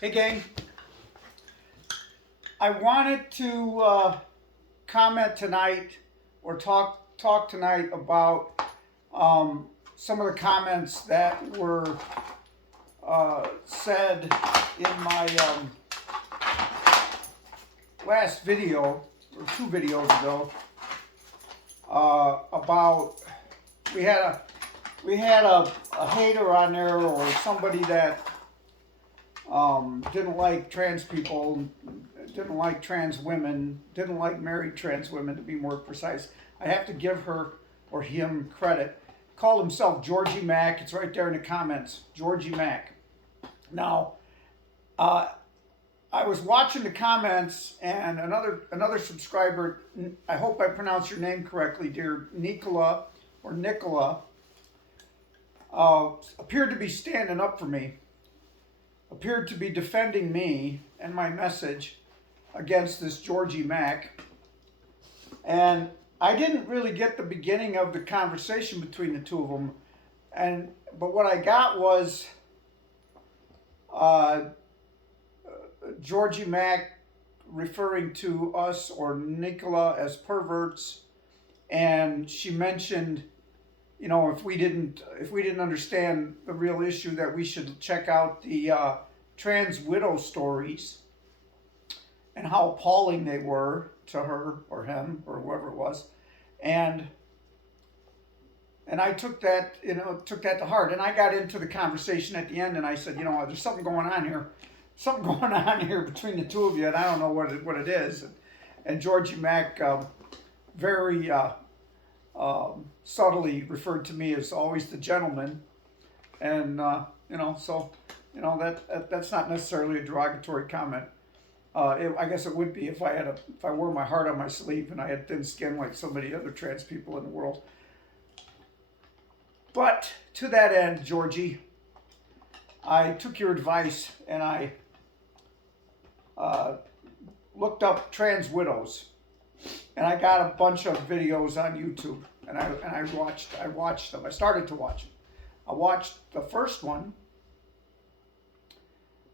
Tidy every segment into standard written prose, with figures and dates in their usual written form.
Hey gang, I wanted to comment tonight or talk tonight about some of the comments that were said in my last video or two videos ago about we had a a hater on there or somebody that didn't like trans people, didn't like trans women, didn't like married trans women to be more precise. I have to give her or him credit. Called himself Georgie Mac. It's right there in the comments. Georgie Mac. Now, uh, I was watching the comments and another subscriber. I hope I pronounce your name correctly, dear Nicola or Nicola. Appeared to be standing up for me. Appeared to be defending me and my message against this Georgie Mac. And I didn't really get the beginning of the conversation between the two of them. But what I got was uh, Georgie Mac referring to us or Nicola as perverts, and she mentioned, you know, if we didn't understand the real issue, that we should check out the trans widow stories and how appalling they were to her or him or whoever it was, and I took that to heart, and I got into the conversation at the end, and I said, you know, there's something going on here, between the two of you, and I don't know what it is, and Georgie Mac very subtly referred to me as always the gentleman, and that's not necessarily a derogatory comment. I guess it would be if I wore my heart on my sleeve and I had thin skin like so many other trans people in the world. But to that end, Georgie, I took your advice and I looked up trans widows, and I got a bunch of videos on YouTube, and I watched them. I started to watch them. I watched the first one,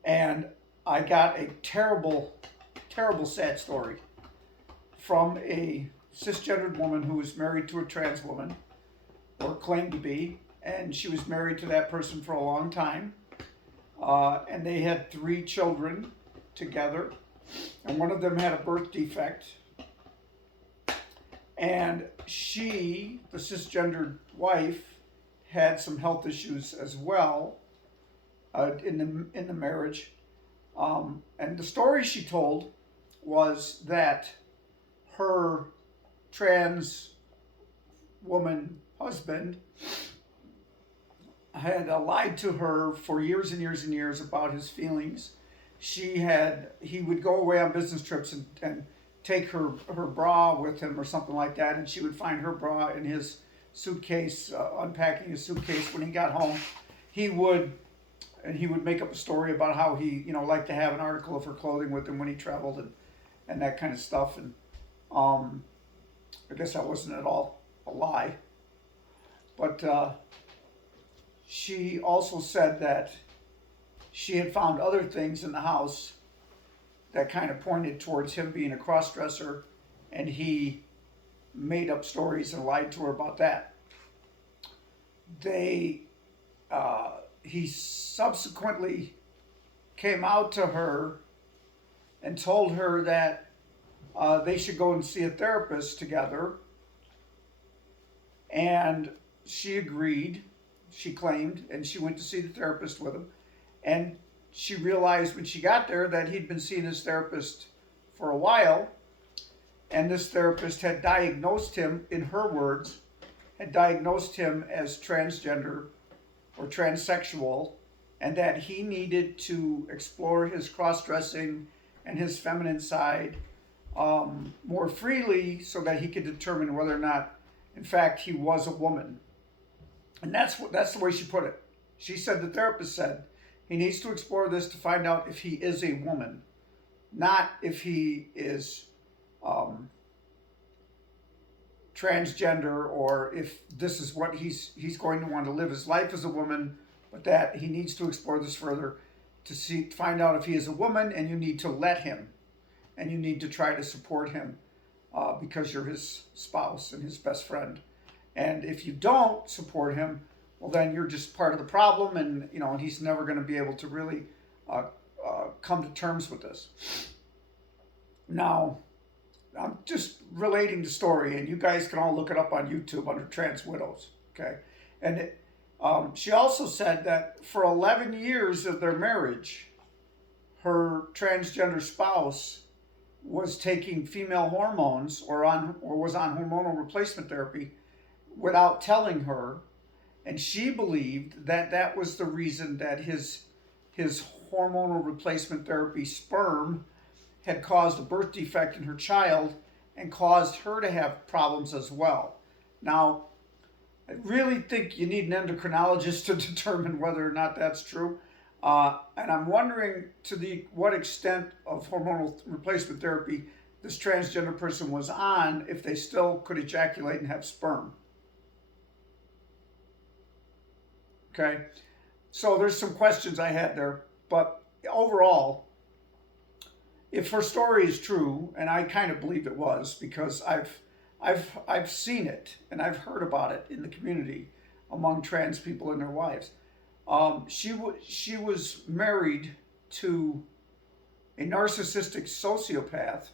and I got a terrible, terrible, sad story from a cisgendered woman who was married to a trans woman, or claimed to be, and she was married to that person for a long time, and they had 3 children together, and one of them had a birth defect. And she, the cisgendered wife, had some health issues as well in the marriage. And the story she told was that her trans woman husband had lied to her for years and years and years about his feelings. He would go away on business trips and take her bra with him or something like that, and she would find her bra in his suitcase, unpacking his suitcase when he got home. He would make up a story about how he, liked to have an article of her clothing with him when he traveled and that kind of stuff. And I guess that wasn't at all a lie. But she also said that she had found other things in the house that kind of pointed towards him being a cross-dresser, and he made up stories and lied to her about that. He subsequently came out to her and told her that they should go and see a therapist together, and she agreed, she claimed, and she went to see the therapist with him, and she realized when she got there that he'd been seeing his therapist for a while, and this therapist had diagnosed him, in her words, as transgender or transsexual, and that he needed to explore his cross-dressing and his feminine side more freely so that he could determine whether or not, in fact, he was a woman. And that's the way she put it. She said, the therapist said, he needs to explore this to find out if he is a woman, not if he is transgender, or if this is what he's going to want to live his life as a woman, but that he needs to explore this further find out if he is a woman, and you need to let him, and you need to try to support him because you're his spouse and his best friend. And if you don't support him, well, then you're just part of the problem, and and he's never going to be able to really come to terms with this. Now, I'm just relating the story, and you guys can all look it up on YouTube under Trans Widows. Okay, and she also said that for 11 years of their marriage, her transgender spouse was taking female hormones or was on hormonal replacement therapy without telling her, and she believed that that was the reason that his hormonal replacement therapy sperm had caused a birth defect in her child and caused her to have problems as well. Now, I really think you need an endocrinologist to determine whether or not that's true. And I'm wondering what extent of hormonal replacement therapy this transgender person was on, if they still could ejaculate and have sperm. Okay, so there's some questions I had there, but overall, if her story is true, and I kind of believe it was, because I've seen it and I've heard about it in the community among trans people and their wives. She was married to a narcissistic sociopath.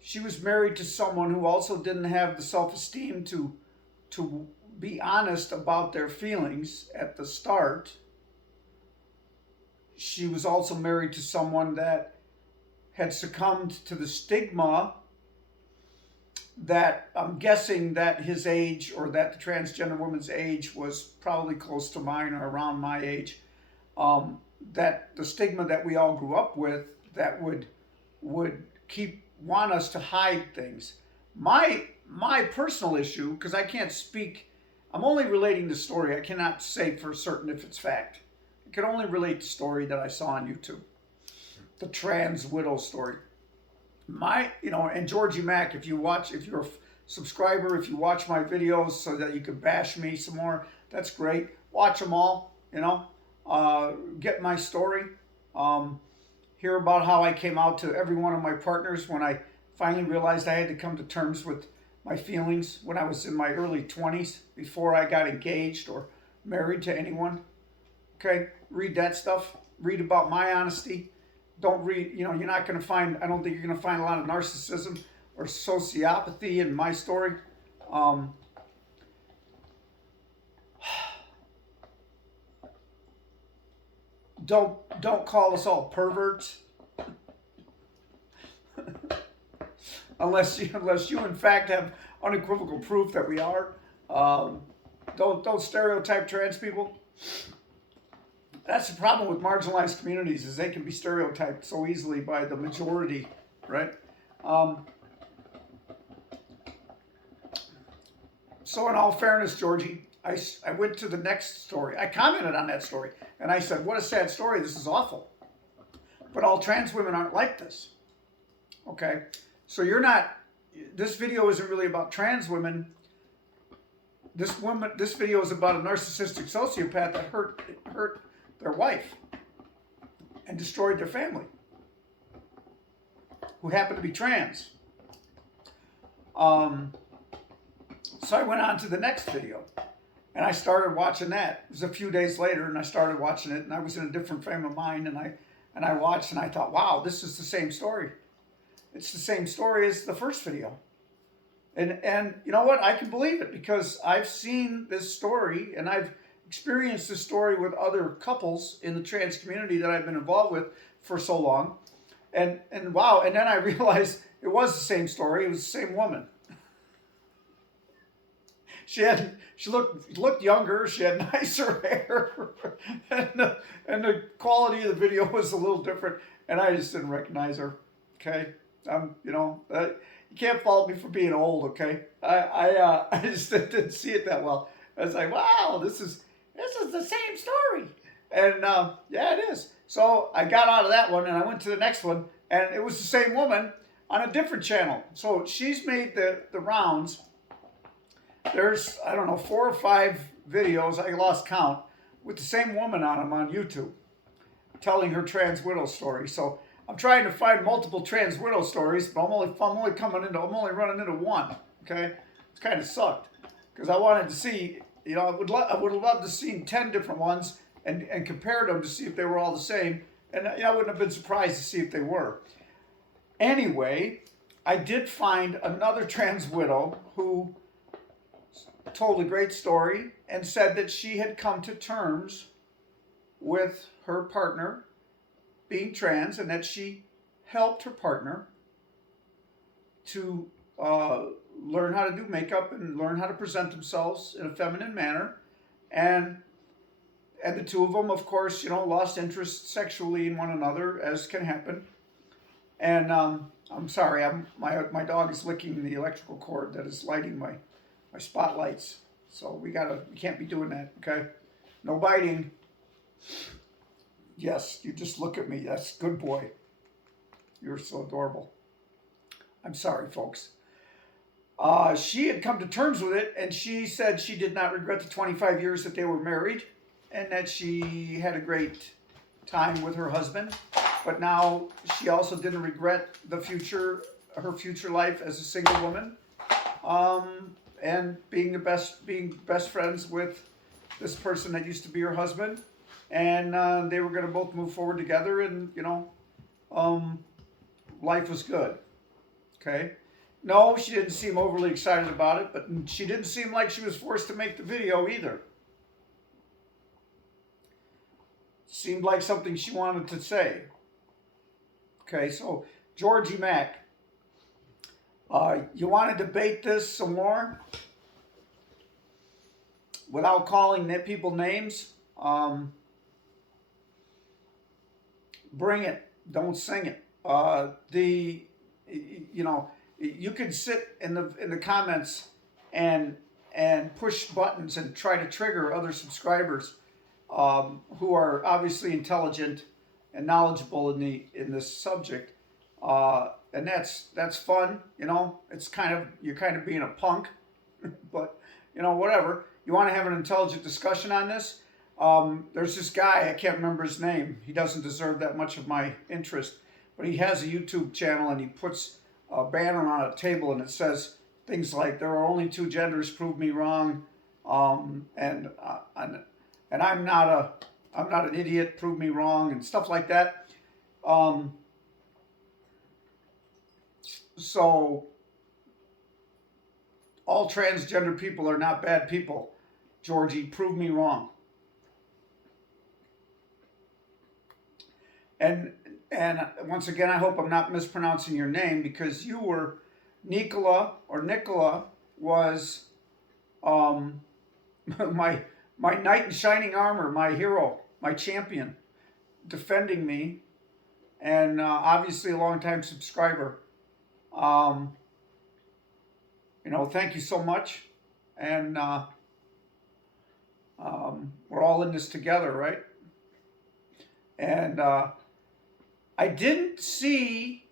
She was married to someone who also didn't have the self-esteem to be honest about their feelings at the start. She was also married to someone that had succumbed to the stigma that I'm guessing that his age, or that the transgender woman's age, was probably close to mine or around my age. That the stigma that we all grew up with, that would want us to hide things. My personal issue, because I can't speak, I'm only relating the story. I cannot say for certain if it's fact. I can only relate the story that I saw on YouTube, the trans widow story. And Georgie Mac, if you're a subscriber, if you watch my videos so that you can bash me some more, that's great. Watch them all, get my story, hear about how I came out to every one of my partners when I finally realized I had to come to terms with my feelings when I was in my early 20s, before I got engaged or married to anyone. Okay, read that stuff. Read about my honesty. Don't read, you're not going to find, I don't think you're going to find a lot of narcissism or sociopathy in my story. Don't call us all perverts. unless you in fact have unequivocal proof that we are. Don't stereotype trans people. That's the problem with marginalized communities, is they can be stereotyped so easily by the majority, right? So in all fairness, Georgie, I went to the next story. I commented on that story, and I said, what a sad story. This is awful. But all trans women aren't like this. Okay? So this video isn't really about trans women. This video is about a narcissistic sociopath that hurt their wife and destroyed their family, who happened to be trans. So I went on to the next video, and I started watching that. It was a few days later, and I started watching it, and I was in a different frame of mind, and I watched, and I thought, wow, this is the same story. It's the same story as the first video. And you know what? I can believe it, because I've seen this story, and I've experienced this story with other couples in the trans community that I've been involved with for so long. And wow, and then I realized it was the same story. It was the same woman. She looked younger. She had nicer hair, and the quality of the video was a little different. And I just didn't recognize her. Okay, you can't fault me for being old. Okay, I just didn't see it that well. I was like, wow, this is the same story. And yeah, it is. So I got out of that one, and I went to the next one, and it was the same woman on a different channel. So she's made the rounds. There's, I don't know, 4 or 5 videos, I lost count, with the same woman on them on YouTube. telling her trans widow story. So I'm trying to find multiple trans widow stories, but I'm only running into one. Okay, it's kind of sucked because I wanted to see, I would have loved to see 10 different ones and compared them to see if they were all the same, and I wouldn't have been surprised to see if they were. Anyway, I did find another trans widow who told a great story and said that she had come to terms with her partner being trans and that she helped her partner to learn how to do makeup and learn how to present themselves in a feminine manner. And the two of them, of course, lost interest sexually in one another, as can happen. And I'm sorry, my dog is licking the electrical cord that is lighting my spotlights. So we can't be doing that, okay? No biting. Yes, you just look at me. That's good boy. You're so adorable. I'm sorry, folks. She had come to terms with it, and she said she did not regret the 25 years that they were married, and that she had a great time with her husband. But now she also didn't regret her future life as a single woman, and being best friends with this person that used to be her husband, and they were going to both move forward together, and life was good. Okay. No, she didn't seem overly excited about it, but she didn't seem like she was forced to make the video either. Seemed like something she wanted to say. Okay, so Georgie Mack, you want to debate this some more without calling people names? Bring it. Don't sing it. You can sit in the comments and push buttons and try to trigger other subscribers who are obviously intelligent and knowledgeable in this subject, and that's fun. It's you're kind of being a punk, but whatever. You want to have an intelligent discussion on this? There's this guy, I can't remember his name. He doesn't deserve that much of my interest, but he has a YouTube channel, and he puts a banner on a table, and it says things like, "There are only two genders. Prove me wrong," and I'm not an idiot. Prove me wrong, and stuff like that. So all transgender people are not bad people. Georgie, prove me wrong. And once again, I hope I'm not mispronouncing your name, because you were Nicola was my knight in shining armor, my hero, my champion, defending me, and obviously a longtime subscriber. Thank you so much, and we're all in this together, right? And I didn't see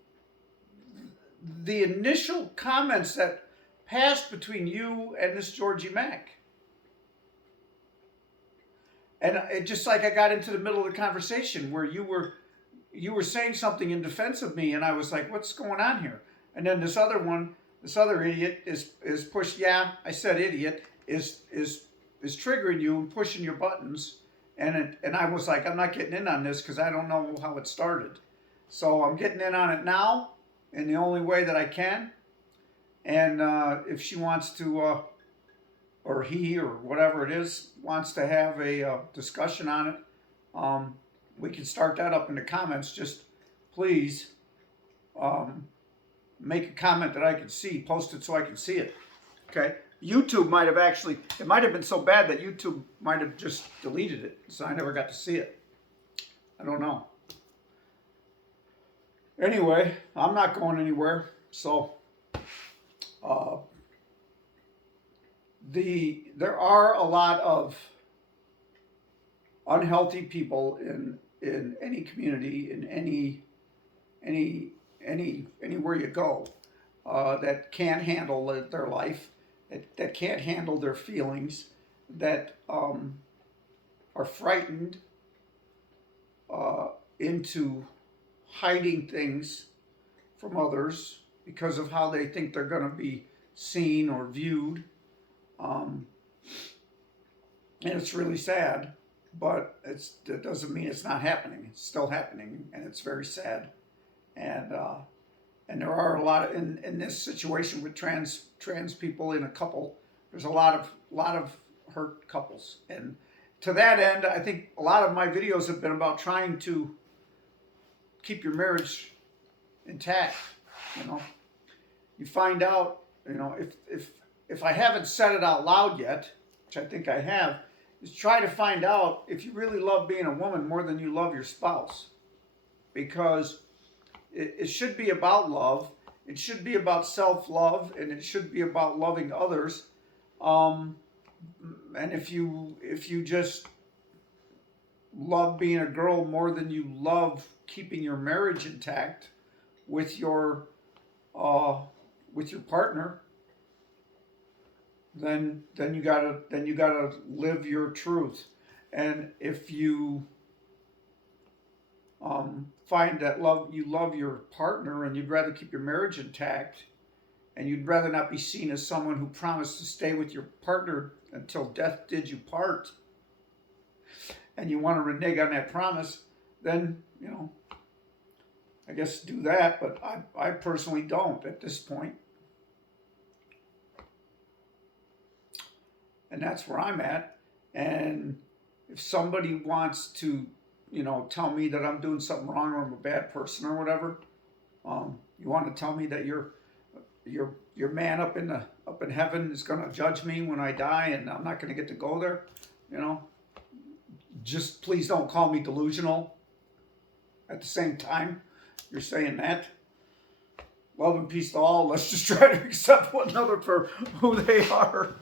the initial comments that passed between you and this Georgie Mack. And it just like I got into the middle of the conversation where you were saying something in defense of me, and I was like, what's going on here? And then this other idiot is pushed, yeah, I said idiot, is triggering you and pushing your buttons. And I was like, I'm not getting in on this because I don't know how it started. So I'm getting in on it now in the only way that I can. And if she wants to, or he or whatever it is, wants to have a discussion on it, we can start that up in the comments. Just please make a comment that I can see, post it so I can see it. Okay? YouTube might have been so bad that YouTube might have just deleted it, so I never got to see it. I don't know. Anyway, I'm not going anywhere, so there are a lot of unhealthy people in any community, in anywhere you go, that can't handle their life, that can't handle their feelings, that are frightened into hiding things from others because of how they think they're going to be seen or viewed. And it's really sad, but that doesn't mean it's not happening. It's still happening, and it's very sad. And there are a lot of in this situation with trans people in a couple. There's a lot of hurt couples, and to that end, I think a lot of my videos have been about trying to keep your marriage intact. You know, you find out. You know, if I haven't said it out loud yet, which I think I have, is try to find out if you really love being a woman more than you love your spouse, because it should be about love. It should be about self-love, and it should be about loving others. And if you just love being a girl more than you love keeping your marriage intact with your partner, then you gotta live your truth. And if you find that you love your partner and you'd rather keep your marriage intact, and you'd rather not be seen as someone who promised to stay with your partner until death did you part, and you want to renege on that promise, then, you know, I guess do that, but I personally don't at this point. And that's where I'm at. And if somebody wants to, you know, tell me that I'm doing something wrong or I'm a bad person or whatever, you want to tell me that your man up in heaven is going to judge me when I die and I'm not going to get to go there, you know, just please don't call me delusional at the same time you're saying that. Love and peace to all. Let's just try to accept one another for who they are.